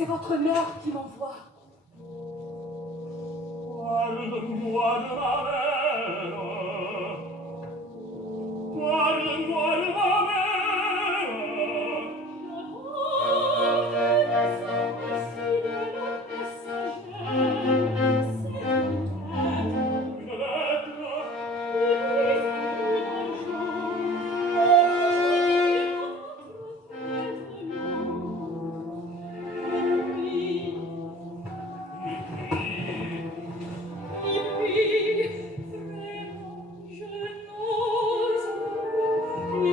C'est votre mère qui m'envoie. Parle-moi de ma mère. Parle-moi de ma mère. La robe aussi de la messagère, c'est Une lettre. un jour, aujourd'hui notre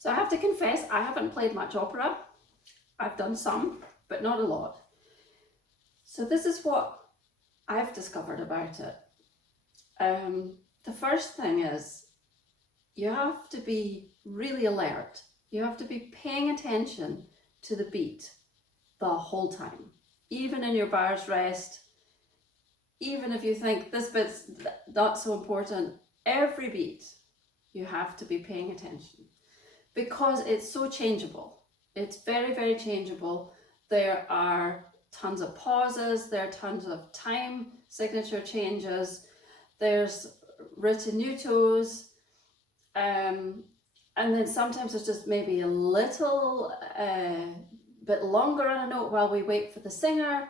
So I have to confess, I haven't played much opera. I've done some, but not a lot. So this is what I've discovered about it. The first thing is you have to be really alert. You have to be paying attention to the beat the whole time, even in your bar's rest, even if you think this bit's not so important, every beat you have to be paying attention because it's so changeable. It's very, very changeable. There are tons of pauses, there are tons of time signature changes, there's ritenutos, and then sometimes there's just maybe a little bit longer on a note while we wait for the singer.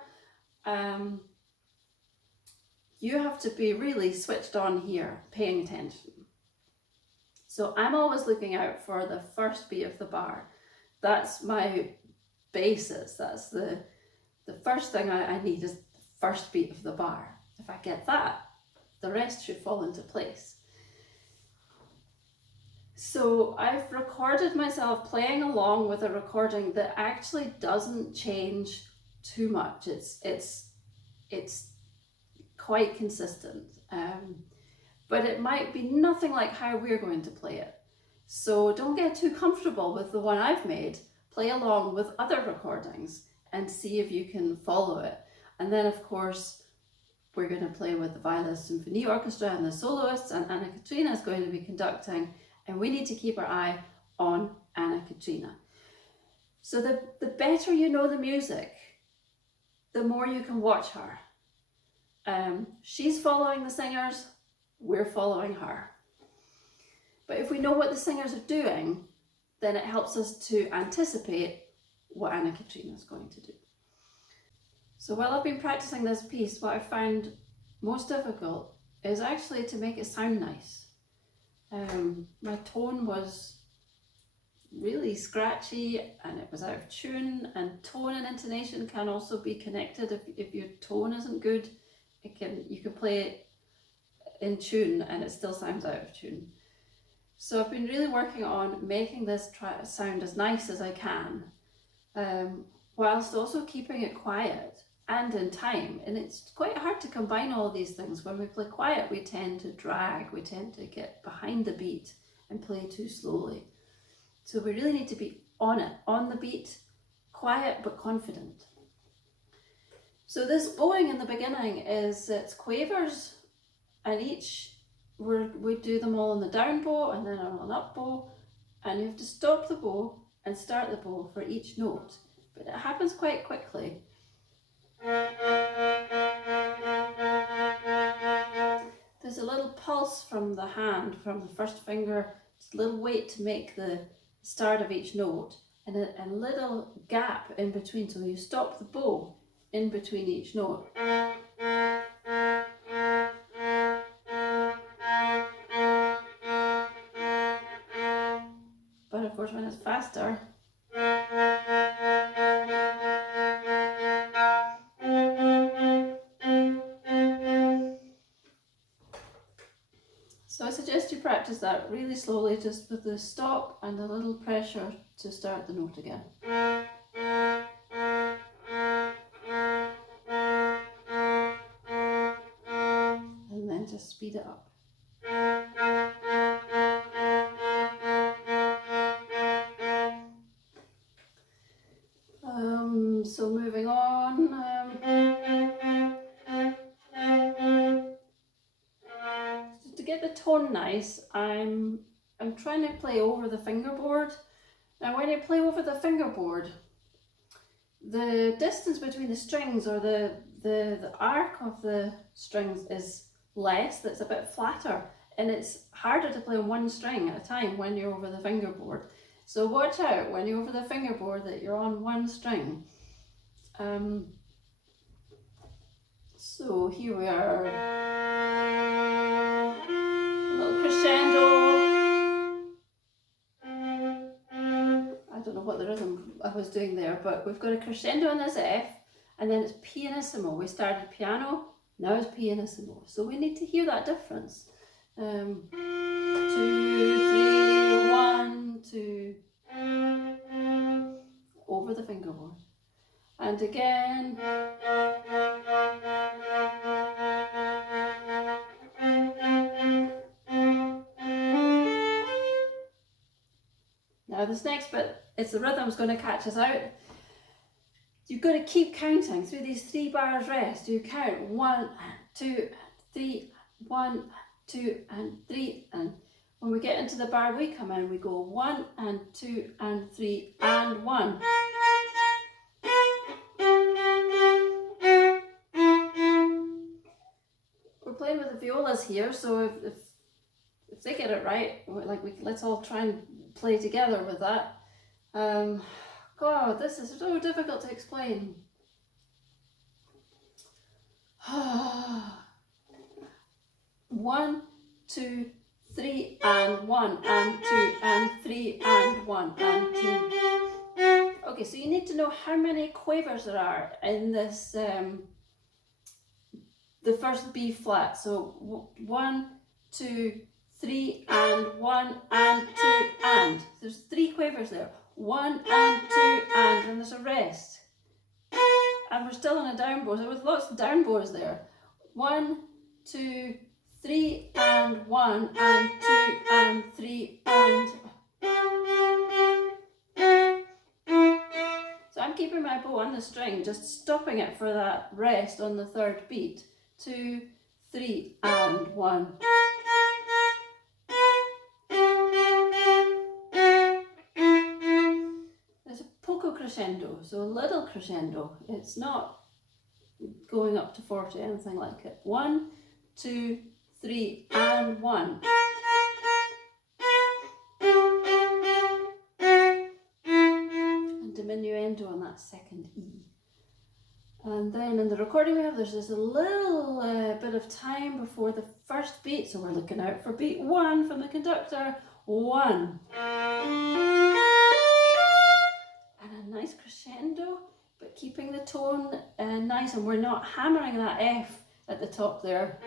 You have to be really switched on here, paying attention. So I'm always looking out for the first beat of the bar. That's my basis. That's the first thing I need is the first beat of the bar. If I get that, the rest should fall into place. So I've recorded myself playing along with a recording that actually doesn't change too much. It's quite consistent, but it might be nothing like how we're going to play it. So don't get too comfortable with the one I've made. Play along with other recordings and see if you can follow it. And then of course, we're going to play with the Violin Symphony Orchestra and the soloists, and Anna Katrina is going to be conducting, and we need to keep our eye on Anna Katrina. So the better you know the music, the more you can watch her. She's following the singers, we're following her. But if we know what the singers are doing, then it helps us to anticipate what Anna Katrina is going to do. So while I've been practicing this piece, what I found most difficult is actually to make it sound nice. My tone was really scratchy and it was out of tune, and tone and intonation can also be connected. If your tone isn't good, you can play it in tune and it still sounds out of tune. So I've been really working on making this sound as nice as I can, whilst also keeping it quiet and in time. And it's quite hard to combine all these things. When we play quiet, we tend to drag, we tend to get behind the beat and play too slowly. So we really need to be on it, on the beat, quiet but confident. So this bowing in the beginning it's quavers, and we do them all on the down bow and then on an up bow, and you have to stop the bow and start the bow for each note, but it happens quite quickly. There's a little pulse from the hand, from the first finger, just a little wait to make the start of each note, and a little gap in between, so you stop the bow in between each note. But of course when it's faster, so I suggest you practice that really slowly, just with the stop and a little pressure to start the note again. And then just speed it up. So moving on, to get the tone nice, I'm trying to play over the fingerboard. Now when you play over the fingerboard, the distance between the strings, or the arc of the strings, is less, that's a bit flatter, and it's harder to play on one string at a time when you're over the fingerboard. So watch out when you're over the fingerboard that you're on one string. So here we are, a little crescendo. I don't know what the rhythm I was doing there, but we've got a crescendo on this F, and then it's pianissimo. We started piano, now it's pianissimo. So we need to hear that difference. 2, 3, 1, 2. over the fingerboard. And again. Now this next bit, it's the rhythm's going to catch us out. You've got to keep counting through these 3 bars rest. You count 1, 2, 3, 1, 2, and 3, and when we get into the bar we come in, we go 1 and 2 and 3 and 1. We're playing with the violas here, so if they get it right, like let's all try and play together with that. God, this is so difficult to explain. 1, 2, 3 and 1 and 2 and 3 and 1 and 2. Okay, so you need to know how many quavers there are in this, the first B flat. So 1, 2, 3 and 1 and 2 and. There's 3 quavers there. 1 and 2 and there's a rest. And we're still in a down bow, so with lots of down bows there. 1, 2, 3 and 1 and 2 and 3 and. So I'm keeping my bow on the string, just stopping it for that rest on the 3rd beat. 2, 3 and 1. There's a poco crescendo, so a little crescendo. It's not going up to 40, anything like it. 1, 2, 3 and 1. And diminuendo on that 2nd E. And then in the recording we have, there's this little bit of time before the 1st beat, so we're looking out for beat 1 from the conductor. 1. And a nice crescendo, but keeping the tone nice, and we're not hammering that F at the top there.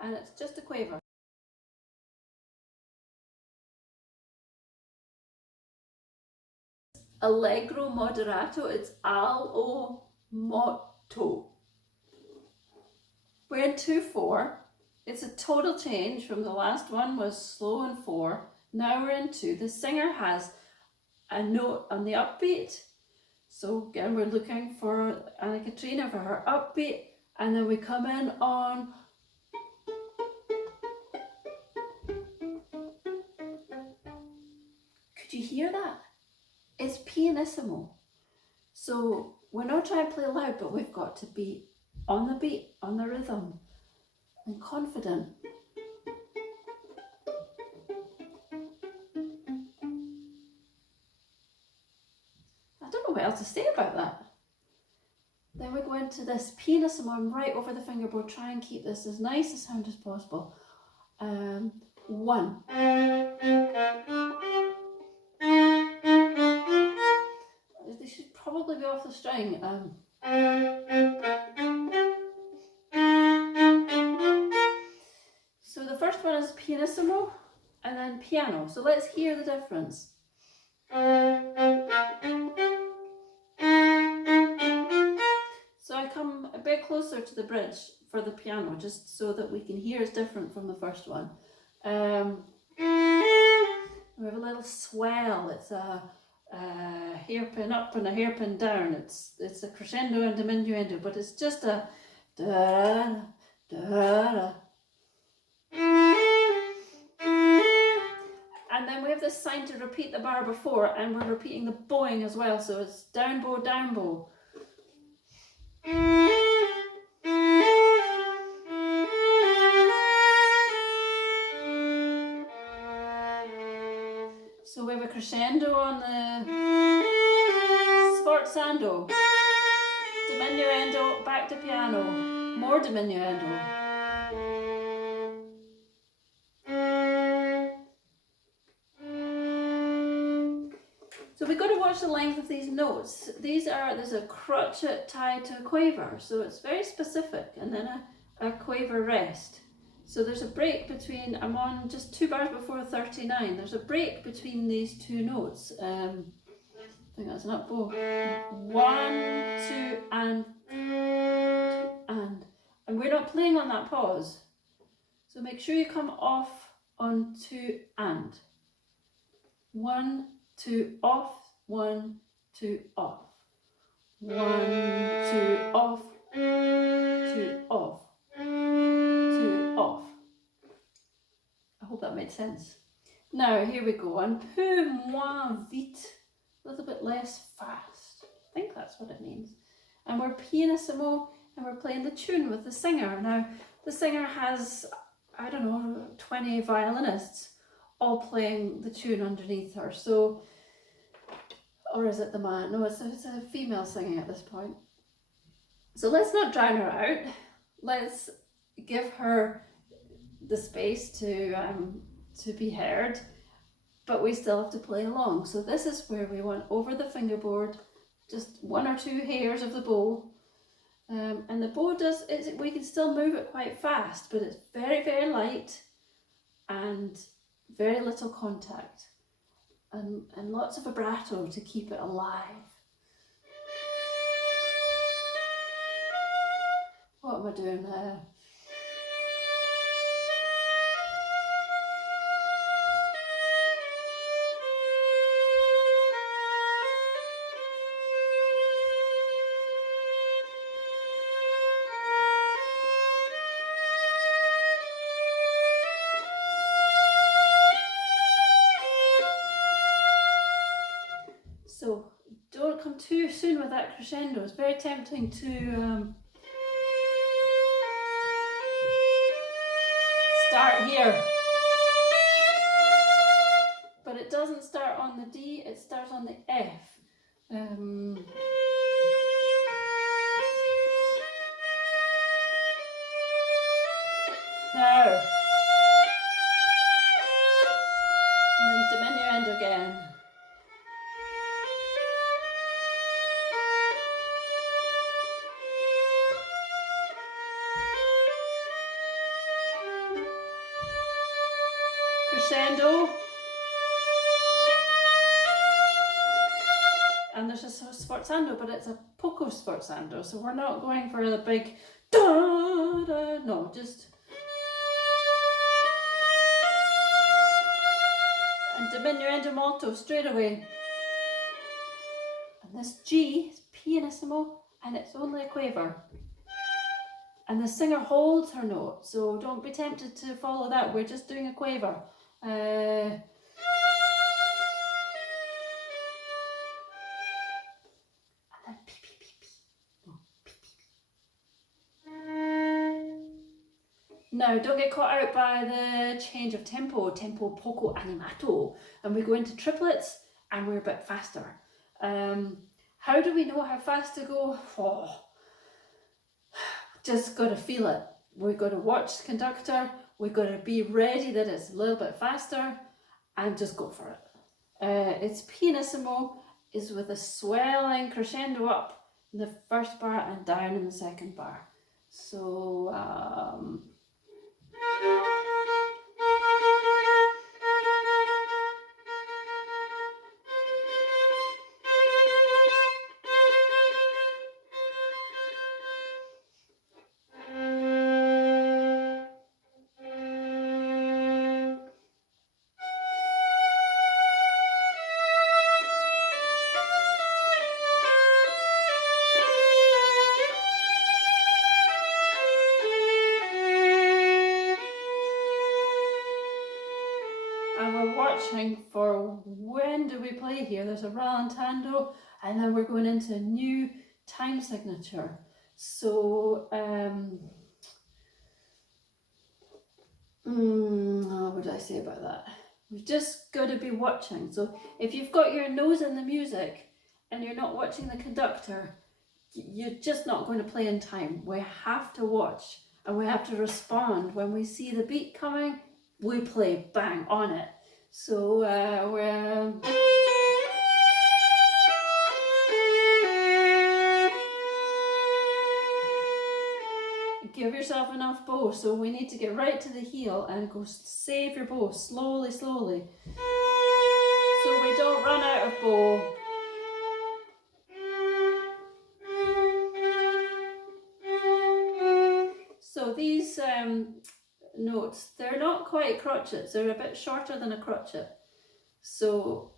And it's just a quaver. Allegro moderato, it's al-o motto. We're in 2/4. It's a total change from the last one was slow and 4. Now we're in 2. The singer has a note on the upbeat. So again, we're looking for Anna Katrina for her upbeat, and then we come in on could you hear that? It's pianissimo. So we're not trying to play loud, but we've got to be on the beat, on the rhythm, and confident. I don't know what else to say about that. Then we go into this pianissimo and right over the fingerboard. Try and keep this as nice a sound as possible. 1. They should probably be off the string. So the first one is pianissimo and then piano. So let's hear the difference. So I come a bit closer to the bridge for the piano, just so that we can hear it's different from the first one. We have a little swell. It's a hairpin up and a hairpin down. It's a crescendo and diminuendo, but it's just a da da da. And then we have this sign to repeat the bar before, and we're repeating the bowing as well. So it's down bow, down bow. So we have a crescendo on the sforzando, diminuendo, back to piano, more diminuendo. So we've got to watch the length of these notes. There's a crotchet tied to a quaver, so it's very specific, and then a quaver rest. So there's a break between, I'm on just 2 bars before 39. There's a break between these two notes. I think that's an up bow. 1, 2, and 2, and. And we're not playing on that pause. So make sure you come off on 2 and. 1, 2, off, 1, 2, off. 1, 2, off, 2, off, 2, off. I hope that made sense. Now, here we go. Un peu moins vite. A little bit less fast. I think that's what it means. And we're pianissimo, and we're playing the tune with the singer. Now, the singer has, I don't know, 20 violinists all playing the tune underneath her. So, or is it the man? No, it's a female singing at this point. So let's not drown her out. Let's give her the space to be heard, but we still have to play along. So this is where we want over the fingerboard, just 1 or 2 hairs of the bow. And the bow we can still move it quite fast, but it's very, very light and very little contact. And lots of vibrato to keep it alive. What am I doing there? So don't come too soon with that crescendo. It's very tempting to start here. But it doesn't start on the D, it starts on the F. Now. And then diminuendo again. Crescendo, and there's a sforzando, but it's a poco sforzando, so we're not going for the big da da. No, just and diminuendo molto straight away. And this G is pianissimo, and it's only a quaver. And the singer holds her note, so don't be tempted to follow that. We're just doing a quaver. And then pee, pee, pee, pee. No, pee, pee. Now, don't get caught out by the change of tempo, tempo poco animato. And we go into triplets and we're a bit faster. How do we know how fast to go? Oh, just got to feel it. We've got to watch the conductor. We've got to be ready that it's a little bit faster and just go for it. It's pianissimo is with a swelling crescendo up in the first bar and down in the second bar. So, for when do we play here? There's a rallentando, and then we're going into a new time signature. So, what did I say about that? We've just got to be watching. So if you've got your nose in the music and you're not watching the conductor, you're just not going to play in time. We have to watch and we have to respond. When we see the beat coming, we play bang on it. So we're... give yourself enough bow. So we need to get right to the heel and go save your bow slowly, slowly. So we don't run out of bow. So these notes, they're not quite crotchets, they're a bit shorter than a crotchet. So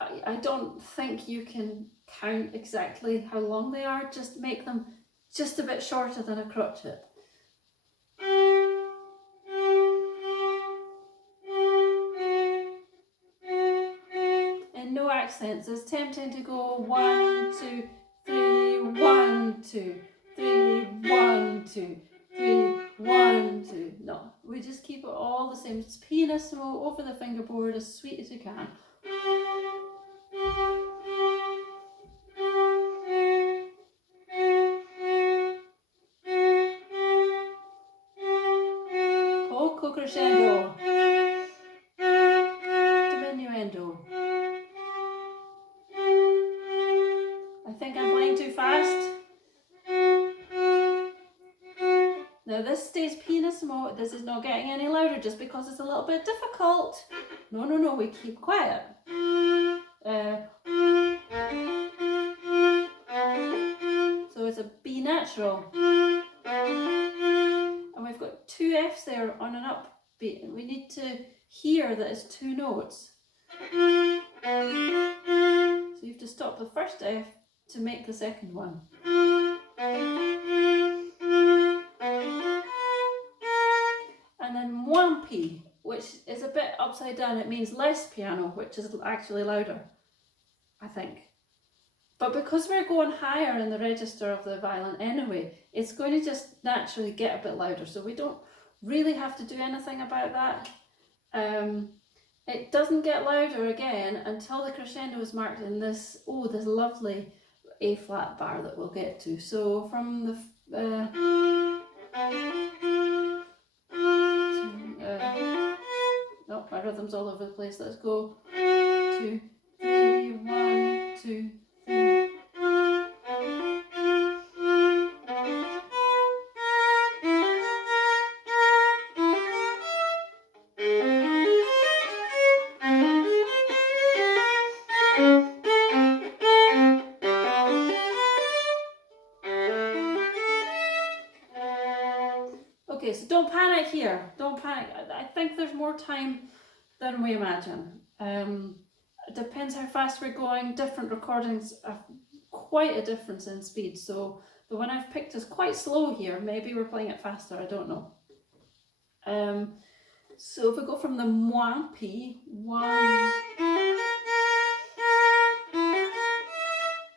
I don't think you can count exactly how long they are, just make them just a bit shorter than a crotchet. And no accents. It's tempting to go 1, 2, 3, 1, 2, 3, 1, 2, 3, 1, 2. No, we just keep it all the same. It's pianissimo over the fingerboard, as sweet as you can. Poco crescendo. Diminuendo. I think I'm playing too fast. Now this stays pianissimo. This is not getting any louder just because it's a little bit difficult. No, no, no, we keep quiet. So it's a B natural. And we've got 2 Fs there on an upbeat. We need to hear that it's 2 notes. So you have to stop the first F to make the second one. And then moins P, which is a bit upside down. It means less piano, which is actually louder, I think. But because we're going higher in the register of the violin anyway, it's going to just naturally get a bit louder. So we don't really have to do anything about that. It doesn't get louder again until the crescendo is marked in this, this lovely A flat bar that we'll get to. So from the no, my rhythm's all over the place. Let's go 2, 3, 1, 2, 3. Okay, so don't panic here. Don't panic. I think there's more time than we imagine. It depends how fast we're going. Different recordings have quite a difference in speed. So the one I've picked is quite slow here. Maybe we're playing it faster. I don't know. So if we go from the moins P, 1,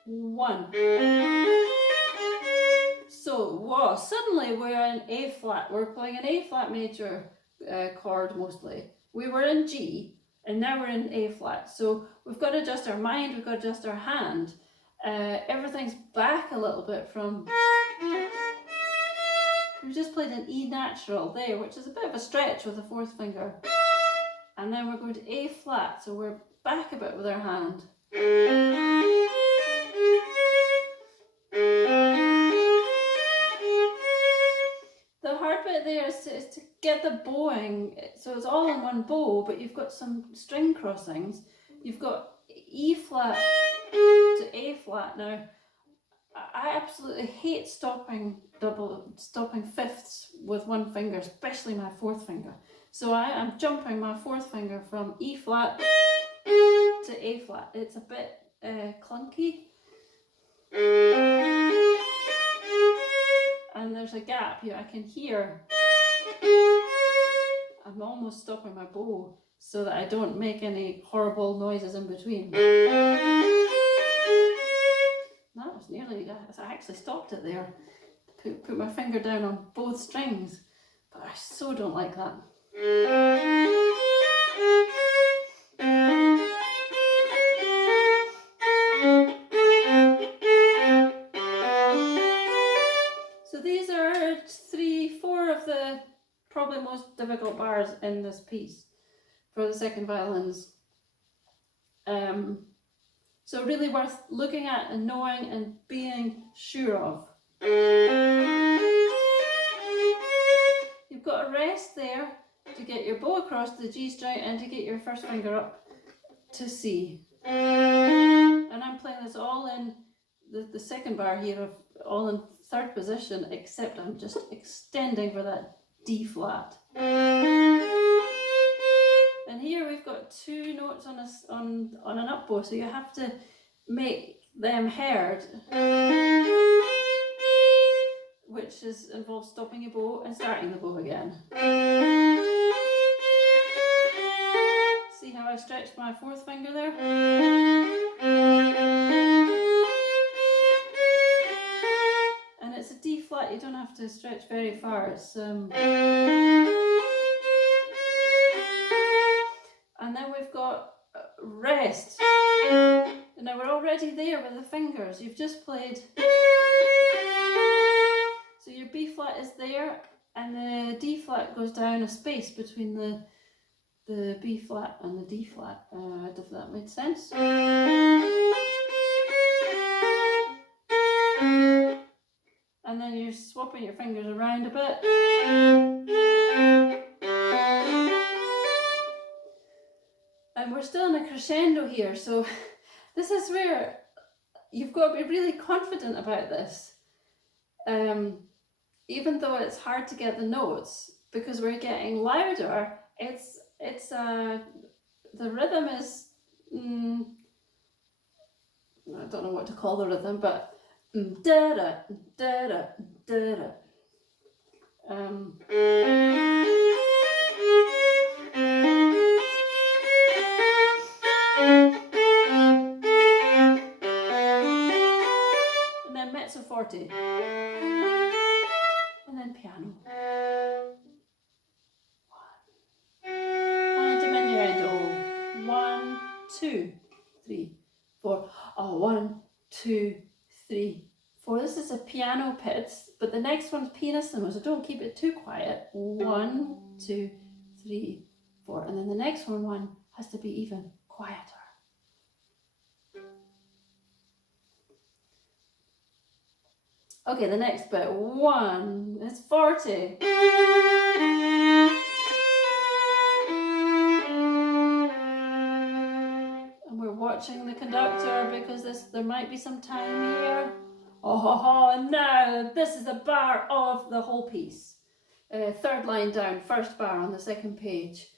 1. So, whoa, suddenly we're in A flat. We're playing an A flat major chord mostly. We were in G and now we're in A flat. So we've got to adjust our mind, we've got to adjust our hand. Everything's back a little bit from... We just played an E natural there, which is a bit of a stretch with the 4th finger. And then we're going to A flat, so we're back a bit with our hand. The hard bit there is to get the bowing, so it's all in one bow, but you've got some string crossings. You've got E flat to A flat. Now, I absolutely hate stopping fifths with one finger, especially my 4th finger. So I am jumping my 4th finger from E flat to A flat. It's a bit clunky. And there's a gap here. I can hear. I'm almost stopping my bow so that I don't make any horrible noises in between. That was nearly, I actually stopped it there. Put my finger down on both strings, but I so don't like that. So these are 4 of the probably most difficult bars in this piece for the second violins. So really worth looking at and knowing and being sure of. got a rest there to get your bow across the G string and to get your first finger up to C. And I'm playing this all in the second bar here, all in third position, except I'm just extending for that D flat. And here we've got two notes on an up bow, so you have to make them heard, which involves stopping your bow and starting the bow again. See how I stretched my fourth finger there? And it's a D flat, you don't have to stretch very far. It's and then we've got rest. Now we're already there with the fingers. You've just played. So your B flat is there, and the D flat goes down a space between the B flat and the D flat, if that made sense. And then you're swapping your fingers around a bit. And we're still in a crescendo here, so this is where you've got to be really confident about this. Even though it's hard to get the notes, because we're getting louder, the rhythm is, I don't know what to call the rhythm, but da da da da da da. And then mezzo forte, and then piano. And diminuendo. 1, 2, 3, 4. Oh, 1, 2, 3, 4. This is a piano pitch, but the next one's pianissimo, so don't keep it too quiet. 1, 2, 3, 4. And then the next one has to be even quieter. Okay, the next bit. 1 is forte. And we're watching the conductor because there might be some time here. Oh, and now this is the bar of the whole piece. Third line down, first bar on the second page.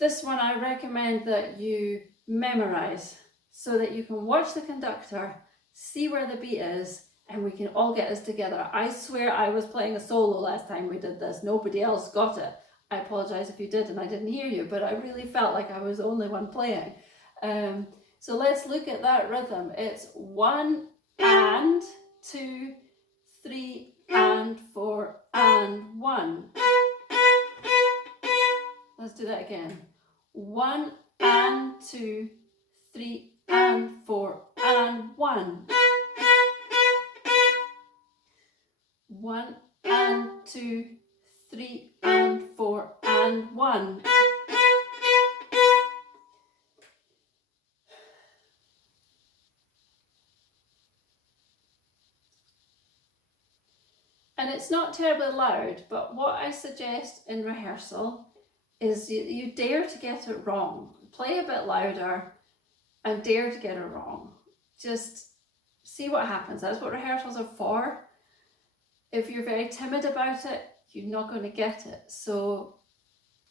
This one I recommend that you memorize so that you can watch the conductor, see where the beat is, and we can all get this together. I swear I was playing a solo last time we did this. Nobody else got it. I apologise if you did and I didn't hear you, but I really felt like I was the only one playing. So let's look at that rhythm. It's 1 and 2, 3 and 4 and 1. Let's do that again. 1 and 2, 3 and 4 and 1. 1 and 2, 3 and 4 and 1. And it's not terribly loud, but what I suggest in rehearsal is you dare to get it wrong. Play a bit louder and dare to get it wrong. Just see what happens. That's what rehearsals are for. If you're very timid about it, you're not going to get it. So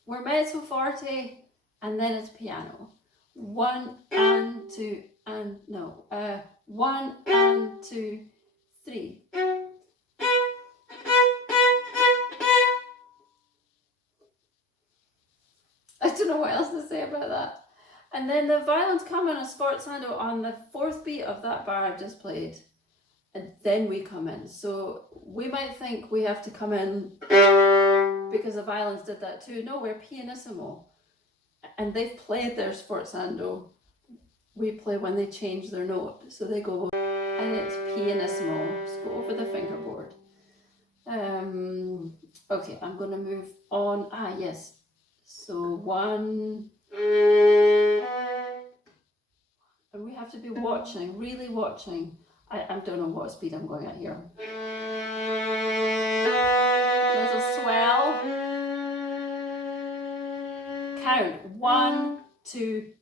we're mezzo forte and then it's piano. 1 and 2 and no. 1 and 2, 3. I don't know what else to say about that. And then the violins come in a sforzando on the fourth beat of that bar I've just played. And then we come in. So we might think we have to come in because the violins did that too. No, we're pianissimo. And they've played their sforzando. We play when they change their note. So they go, and it's pianissimo. Just go over the fingerboard. Okay, I'm going to move on. Ah, yes. So 1. And we have to be watching, really watching. I don't know what speed I'm going at here. There's a swell. Count. 1, 2.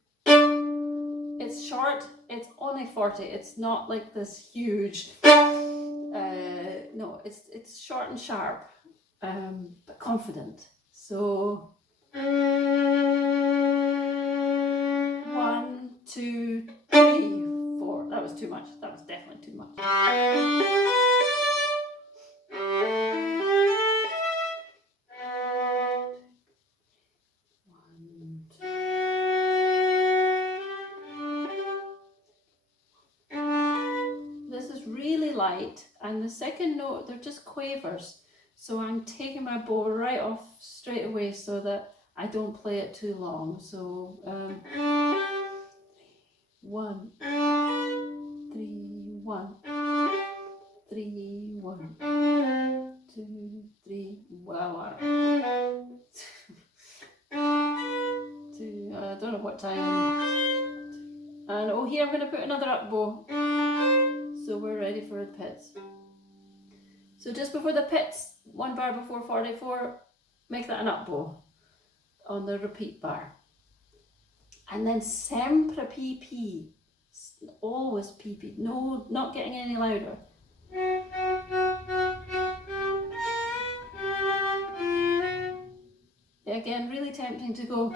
It's short. It's only 40. It's not like this huge. No, it's short and sharp, but confident. So 1, 2, 3, 4. That was too much. That was definitely too much. This is really light, and the second note, they're just quavers. So I'm taking my bow right off straight away so that I don't play it too long. So 1, 3, 1, 3, 1, 2, 3. Wow. I don't know what time. And oh, here I'm going to put another up bow. So we're ready for the pits. So just before the pits, 1 bar before 44, make that an up bow on the repeat bar. And then sempre PP, always PP, no, not getting any louder. Again, really tempting to go.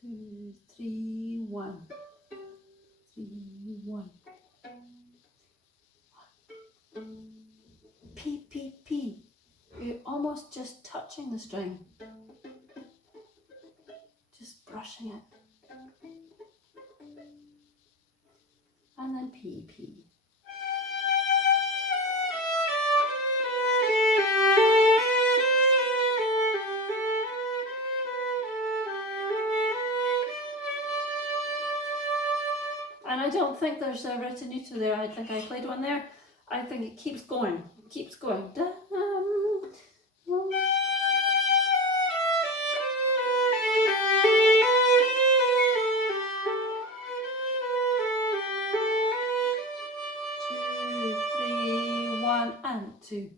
2, 3, 1, 3, 1. P, P, P. You're almost just touching the string. Just brushing it. And then P, P. And I don't think there's a retenuto there. I think I played one there. I think it keeps going. Keeps going. Two, 3, 1, and 2,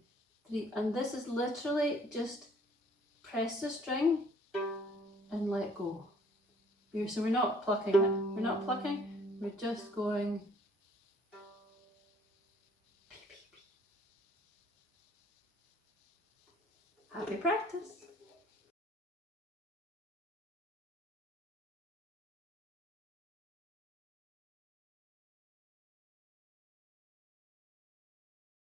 3. And this is literally just press the string and let go. So we're not plucking it. We're not plucking. We're just going. Happy practice.